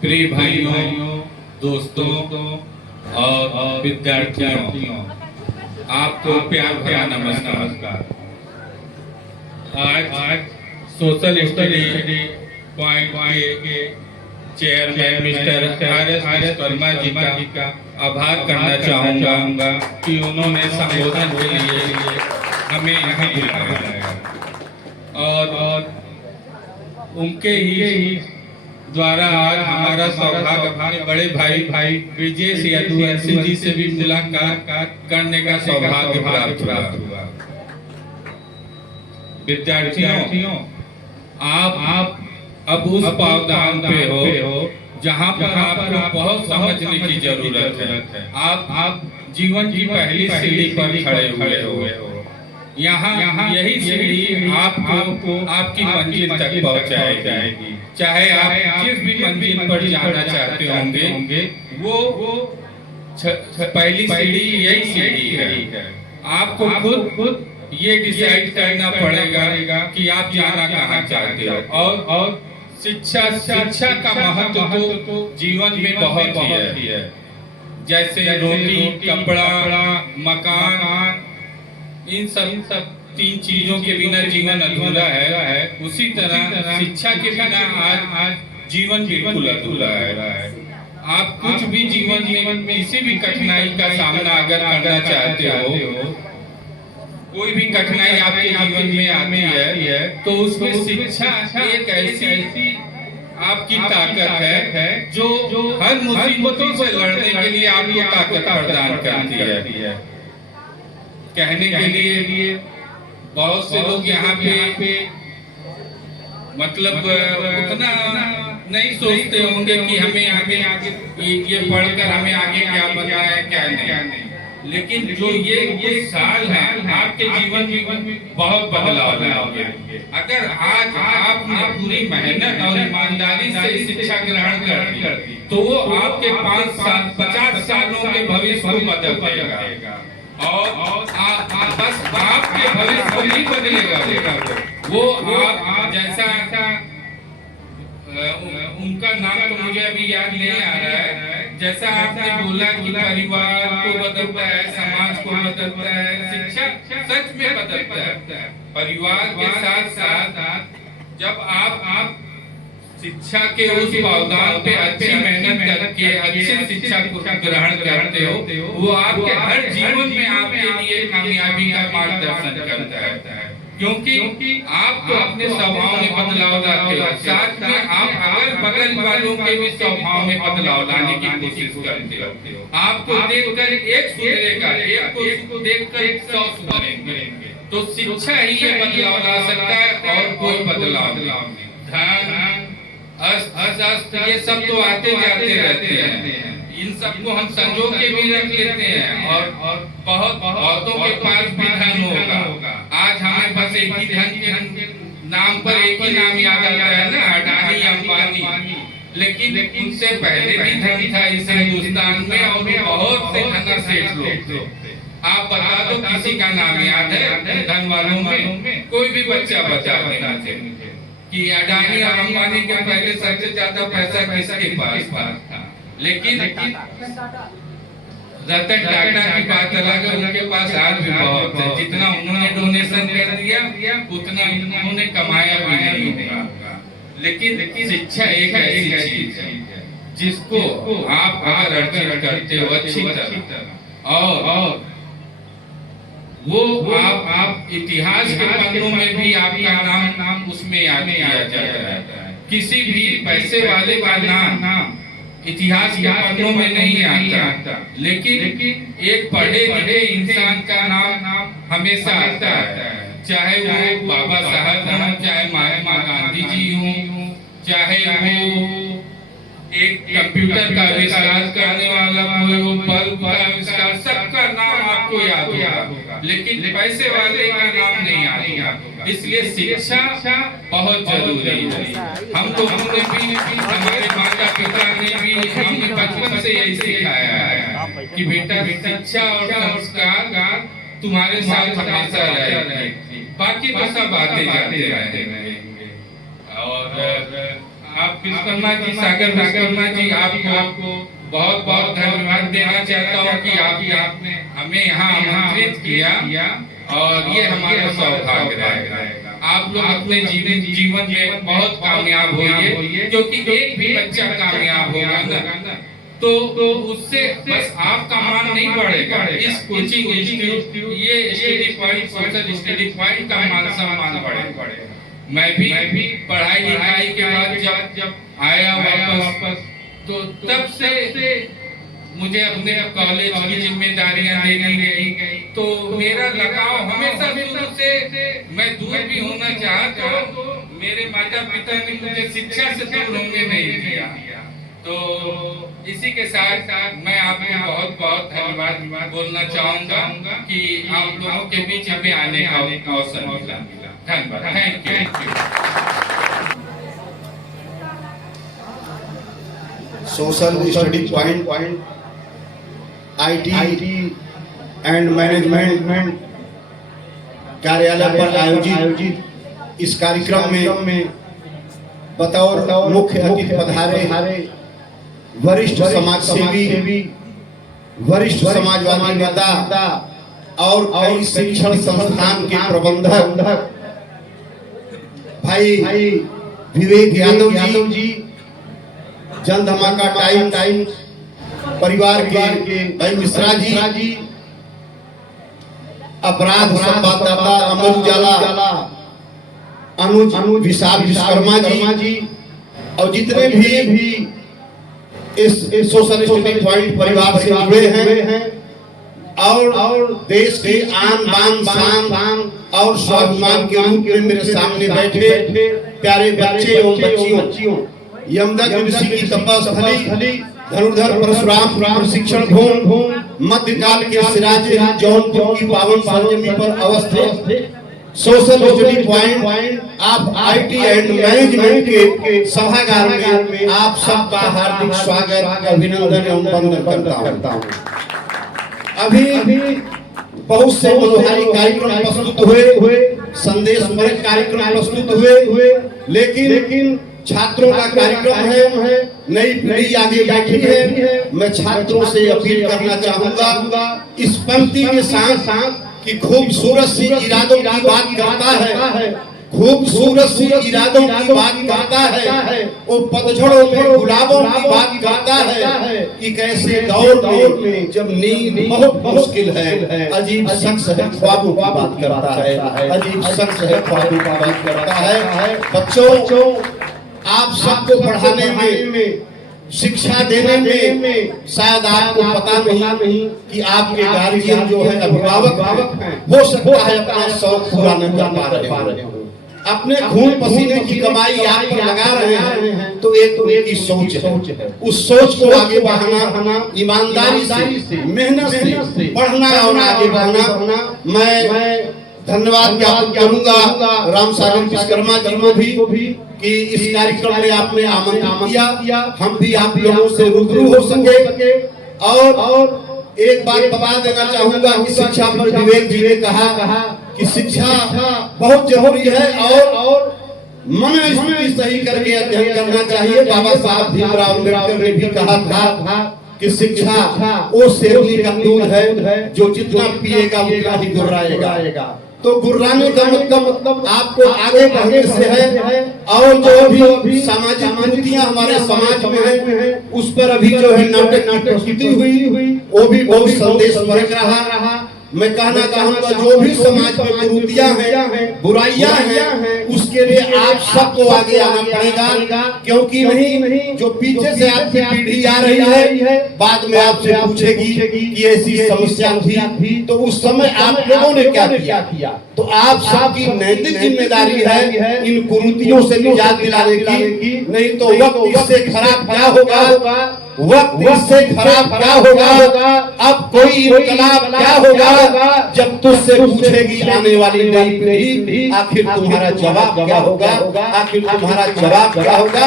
प्रिय भाइयों, दोस्तों और विद्यार्थियों, आपको प्यार भरा नमस्कार। आज सोशल स्टडी पॉइंट के chairman mister RS. Vishwakarma ji का आभार करना चाहूँगा कि उन्होंने संबोधन के लिए हमें यहाँ बुलाया और उनके ही द्वारा आज हमारा सौभाग्य अपने बड़े भाई ब्रिजेश यदुवंशी जी से भी मुलाकात करने का सौभाग्य प्राप्त हुआ। विद्यार्थियों, आप अब उस पावदान पे हो जहाँ पर आपको बहुत समझने की जरूरत है। आप जीवन की पहली सीढ़ी पर खड़े हुए हो। यहाँ यही सीढ़ी आपको आपकी मंजिल तक पहुँचाएगी। चाहे आप जिस भी मंजिल पर जाना चाहते होंगे, वो पहली सीढ़ी यही सीढ़ी है। आपको खुद ये डिसाइड करना पड़ेगा कि आप जाना कहाँ चाहते हो। और शिक्षा का महत्व तो जीवन में बहुत ही है। जैसे रोटी, कपड़ा, मकान, इन सब तीन चीजों के बिना जीवन अधूरा है। उसी तरह शिक्षा के बिना आज जीवन बिल्कुल अधूरा है। आप कुछ भी जीवन में किसी भी कठिनाई का सामना अगर करना चाहते हो, कोई भी कठिनाई आपके जीवन में आती है, तो उसमें शिक्षा एक ऐसी आपकी ताकत है जो हर मुसीबतों से लड़ने के लिए आपको ताकत प्रदान करती है। कहने के लिए बहुत से लोग यहाँ पे मतलब उतना नहीं सोचते होंगे कि हमें आगे ये पढ़कर हमें आगे क्या बनना है, क्या नहीं। लेकिन जो ये साल है आपके जीवन में बहुत बदलाव लाएंगे। अगर आज आपने पूरी मेहनत और ईमानदारी से शिक्षा ग्रहण कर दी, तो वो आपके 50 सालों के भविष्य को बदल देगा। और बस आपके भविष्य को नहीं बदलेगा, वो आप जैसा उनका नाम तो मुझे अभी याद नहीं आ रहा है। जैसा आपने बोला कि परिवार को बदलता है, समाज को बदलता है, शिक्षा सच में बदलता है। परिवार के साथ साथ जब आप शिक्षा के उस पावदान पे अच्छी मेहनत करके अच्छी शिक्षा को ग्रहण करते हो, वो आपके हर जीवन में आपके लिए कामयाबी का मार्गदर्शन करता है। क्योंकि आप तो अपने स्वभाव में बदलाव लाते हो, साथ में आप अगल बगल वालों के भी स्वभाव में बदलाव लाने की कोशिश करते हो। आपको देखकर एक सुधरेगा, एक को देखकर 100 सुधरेंगे। तो शिक्षा ही ये बदलाव ला सकता है और कोई बदलाव नहीं। धन, अस्त्र, ये सब तो आते जाते रहते हैं। इन सबको हम संजो के भी रख लेते हैं और बहुतों के पास भी धन होगा। आज हमें बस एक ही धन के नाम पर एक ही नाम याद आता है ना, अडानी, अंबानी। लेकिन उनसे पहले भी धन था इस हिंदुस्तान में और बहुत से धनसेठ लोग थे। आप बता दो किसी का नाम याद है धन वालों में? कोई भी बच्चा बता देना चाहिए कि अडानी और अंबानी के पहले सबसे ज्यादा पैसा किसके पास था। लेकिन रतन टाटा की बात अलग है, उनके पास आज भी बहुत है। जितना उन्होंने डोनेशन कर दिया उतना उन्होंने कमाया भी नहीं होगा। लेकिन शिक्षा एक ऐसी चीज है जिसको आप अगर अर्जित करते हो अच्छी तरह और वो आप इतिहास के पन्नों में भी आपका नाम उसमें याद किया जाता है। किसी भी पैसे वाले का नाम इतिहास के पन्नों में नहीं आता, लेकिन एक पढ़े लिखे इंसान का नाम हमेशा आता है। चाहे वो बाबा साहब हों, चाहे महात्मा गांधी जी हों, चाहे वो एक कंप्यूटर का आविष्कार करने वाला हो, बल्ब का आविष्कार, सबका नाम आपको याद होगा, लेकिन पैसे वाले का नाम नहीं याद होगा। इसलिए शिक्षा बहुत जरूरी है। हमने भी हमारे माता पिता ने भी हमें बचपन से यही सिखाया है कि बेटा शिक्षा और संस्कार तुम्हारे साथ हमेशा रहेगी, बाकी तो सब आते जाते रहेंगे। और आप विश्वकर्मा जी, सागर विश्वकर्मा जी, आपको बहुत बहुत धन्यवाद देना चाहता हूँ कि आपने हमें यहाँ आमंत्रित किया और ये हमारा सौभाग्य रहेगा। आप लोग अपने जीवन में बहुत कामयाब होइए, क्योंकि एक भी बच्चा कामयाब होगा ना तो उससे बस आपका मान नहीं बढ़ेगा, इस कोचिंग इंस्टीट्यूट, ये study point, social study point का मान सम्मान बढ़ेगा। मैं भी पढ़ाई लिखाई के बाद जब आया वापस, तो तब से मुझे अपने कॉलेज की जिम्मेदारियां दे दी गई, तो मेरा लगाव हमेशा शुरू से, मैं दूर भी होना चाहा तो मेरे माता पिता ने मुझे शिक्षा से दूर होने नहीं दिया। तो इसी के साथ मैं आपको बहुत बहुत धन्यवाद बोलना चाहूंगा कि आप लोगों के बीच हमें आने का अवसर मिला। धन्यवाद, thank you. Social study point IT and management कार्यालय पर आयोजित इस कार्यक्रम में बतौर मुख्य अतिथि पधारे वरिष्ठ समाज सेवी, वरिष्ठ समाजवादी नेता और कई शिक्षण संस्थान के प्रबंधक भाई विवेक यादव जी, जन धमाका टाइम्स परिवार के भाई मिश्रा जी, अपराध संवाददाता अमर उजाला अनुज विशाल विश्वकर्मा जी, और जितने भी इस सोशल स्टडी पॉइंट परिवार से जुड़े हैं और देश की आन बान शान और स्वाभिमान के रूप में मेरे सामने बैठे प्यारे बच्चे एवं बच्चियों, यमदग्नि ऋषि की तपस्थली धनुर्धर परशुराम प्रशिक्षण भूमि, मध्यकाल के सिराजे जौनपुर की पावन सरजमी पर अवस्थित सोशल स्टडी पॉइंट आप IT एंड मैनेजमेंट के सभागार में आप सबका हार्दिक स्वागत, अभिनंदन एवं वंदन करता हूँ। अभी बहुत से मनोहारी कार्यक्रम प्रस्तुत हुए, संदेश परक कार्यक्रम प्रस्तुत हुए, लेकिन छात्रों का कार्यक्रम है, नई पीढ़ी आगे बैठी है। मैं छात्रों से अपील करना चाहूंगा इस पंक्ति के साथ कि खूबसूरत सी इरादों की बात करता है, खूबसूरत सी इरादों की बात करता है, वो पतझड़ों में गुलाबों की बात करता है कि कैसे दौर में जब नींद बहुत मुश्किल है, अजीब शख्स है ख्वाबों की बात करता है, अजीब शख्स है ख्वाबों की बात करता है। बच्चों, आप सबको पढ़ाने में, शिक्षा देने में शायद आपको पता नहीं कि आपके गार्जियन जो है अभिभावक हैं, हो सकता है अपना शौक पूरा न कर पा रहे हो, अपने खून पसीने की कमाई आप पर लगा रहे हैं, तो एक ही सोच है, उस सोच को आगे बढ़ाना, ईमानदारी से, मेहनत से पढ़ना और आगे बढ़ना। मैं धन्यवाद ज्ञापन करूंगा राम सागर विश्वकर्मा जी को भी कि इस कार्यक्रम में आपने आमंत्रित किया, हम भी आप लोगों से रूबरू हो सके। और एक बात बता देना चाहूंगा कि शिक्षा पर विवेक जी ने कहा कि शिक्षा बहुत जरूरी है और मन स्थिति सही करके अध्ययन करना चाहिए। बाबा साहब भीमराव अम्बेडकर ने भी कहा था कि शिक्षा वो शेरनी का दूध है जो जितना पिएगा उतना ही गुर्राएगा। तो गुर्राने का मतलब आपको आगे बढ़ने से है, और जो भी सामाजिक कुरीतियां हमारे समाज में है उस पर अभी जो है नाटक की प्रस्तुति हुई, वो भी बहुत संदेश परक रहा। मैं कहना चाहूंगा जो भी समाज में कुरीतियां हैं, बुराइयां हैं, उसके लिए आप सबको आगे आना पड़ेगा, क्योंकि नहीं जो पीछे से आपकी पीढ़ी आ रही है बाद में आपसे पूछेगी कि ऐसी समस्या थी तो उस समय आप लोगों ने क्या किया। तो आप सबकी नैतिक जिम्मेदारी है इन कुरीतियों से निजात दिलाने की, नहीं तो वक्त इससे खराब क्या होगा वक्त इससे खराब क्या होगा, अब कोई इनकलाब क्या होगा, जब तुझसे पूछेगी आने वाली नई पीढ़ी आखिर तुम्हारा जवाब क्या होगा, आखिर तुम्हारा जवाब क्या होगा।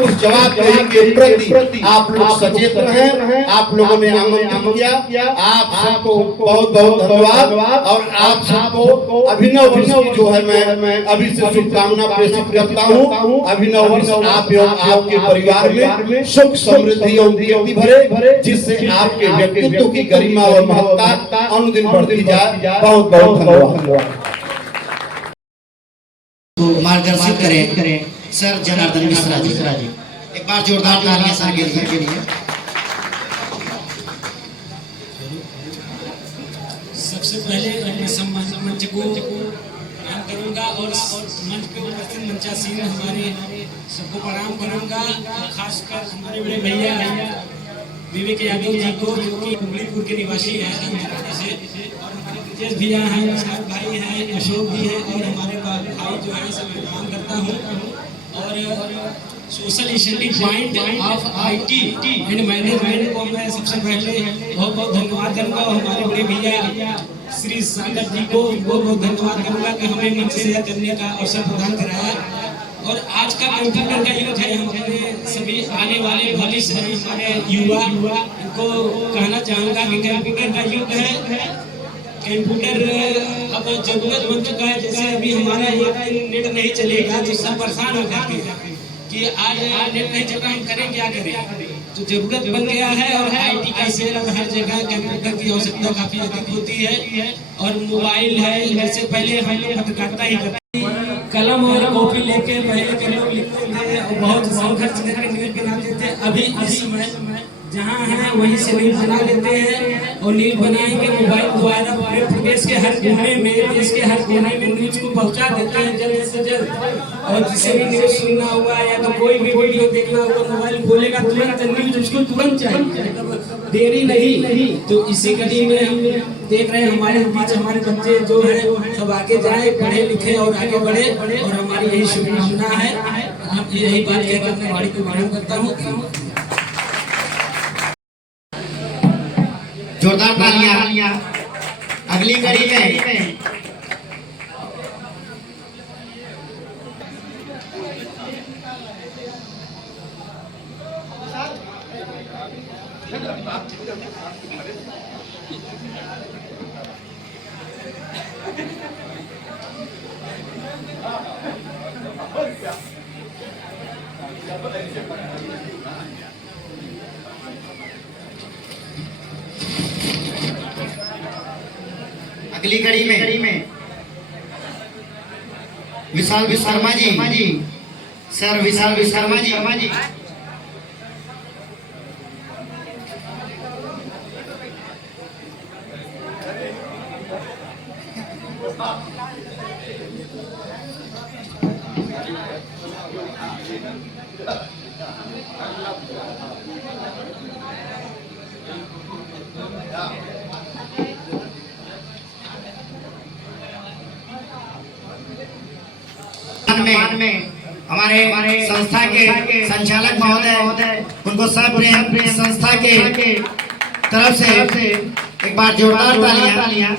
उस जवाब के प्रति आप लोग सचेत रहें। आप लोगों ने आमंत्रित किया, आप सबको बहुत बहुत धन्यवाद। और आप सबको अभिनव वर्ष की जो है मैं अभी से शुभकामना प्रेषित करता हूँ। अभिनव वर्ष आप एवं आपके परिवार में सुख समृद्धि और कीर्ति भरे, जिससे आपके व्यक्तित्व की गरिमा और महत्ता अनुदिन बढ़ती जाए। बहुत बहुत धन्यवाद। मार्गदर्शित करें सर जनार्दन मिश्रा जी। एक बार जोरदार तालियां सर के लिए। सबसे पहले अपने सम्मान मंच को प्रणाम करूंगा और मंच पे उपस्थित मंचासीन हमारे सबको प्रणाम करूंगा। खासकर हमारे बड़े भैया विवेक यादव जी को, जो कि उंगलीपुर के निवासी हैं से, और हमारे ब्रजेश भैया हैं, विशाल भाई हैं, अशोक जी हैं, और हमारे भाई जो है सब प्रणाम करता हूँ। और social study point of IT and management को मैं सबसे पहले बहुत बहुत धन्यवाद करूँगा। हमारे बड़े भैया श्री सागर जी को बहुत बहुत धन्यवाद करूँगा कि हमें मंच शेयर करने का अवसर प्रदान कराया। और आज का कंप्यूटर का युग है, हम अपने सभी आने वाले भविष्य हमारे युवा इनको कहना चाहूँगा कि कंप्यूटर का युग है। कंप्यूटर अब जरूरत बन चुका है। जैसे अभी हमारा यहाँ नेट नहीं चलेगा तो सब परेशान हो जाते हैं कि आज नेट नहीं चल रहा, हम करें क्या करें। तो जरूरत बन गया है और IT का शेयर अब हर जगह कंप्यूटर की आवश्यकता काफी अधिक होती है। और मोबाइल है, इससे पहले हम लोग पत्रकारिता ही करते कलम और कॉपी लेके पहले के लोग लिखते थे और बहुत साल खर्च करके न्यूज बनाते थे। अभी इस समय जहाँ है वहीं से न्यूज बना लेते हैं और न्यूज बनाएंगे मोबाइल द्वारा पूरे प्रदेश के हर कोने में, देश के हर कोने में न्यूज को पहुँचा देते हैं जल्द से जल्द। और जिसे भी न्यूज सुनना हुआ या तो कोई भी वीडियो देखना होगा, मोबाइल खोलेगा तुरंत न्यूज उसको तुरंत चाहिए, देरी नहीं। तो इसी कड़ी में हम देख रहे हैं हमारे बीच हमारे बच्चे जो है सब आगे जाए, पढ़े लिखे और आगे बढ़े, और हमारी यही शुभकामना है। आप यही बात कहकर अपने वाणी को विराम करता हूँ। जोरदार तालियां। अगली कड़ी में विशाल शर्मा जी, सर विशाल शर्मा जी। में हमारे संस्था के संचालक महोदय, उनको सब प्रेम संस्था के तरफ से एक बार जोरदार तालियां।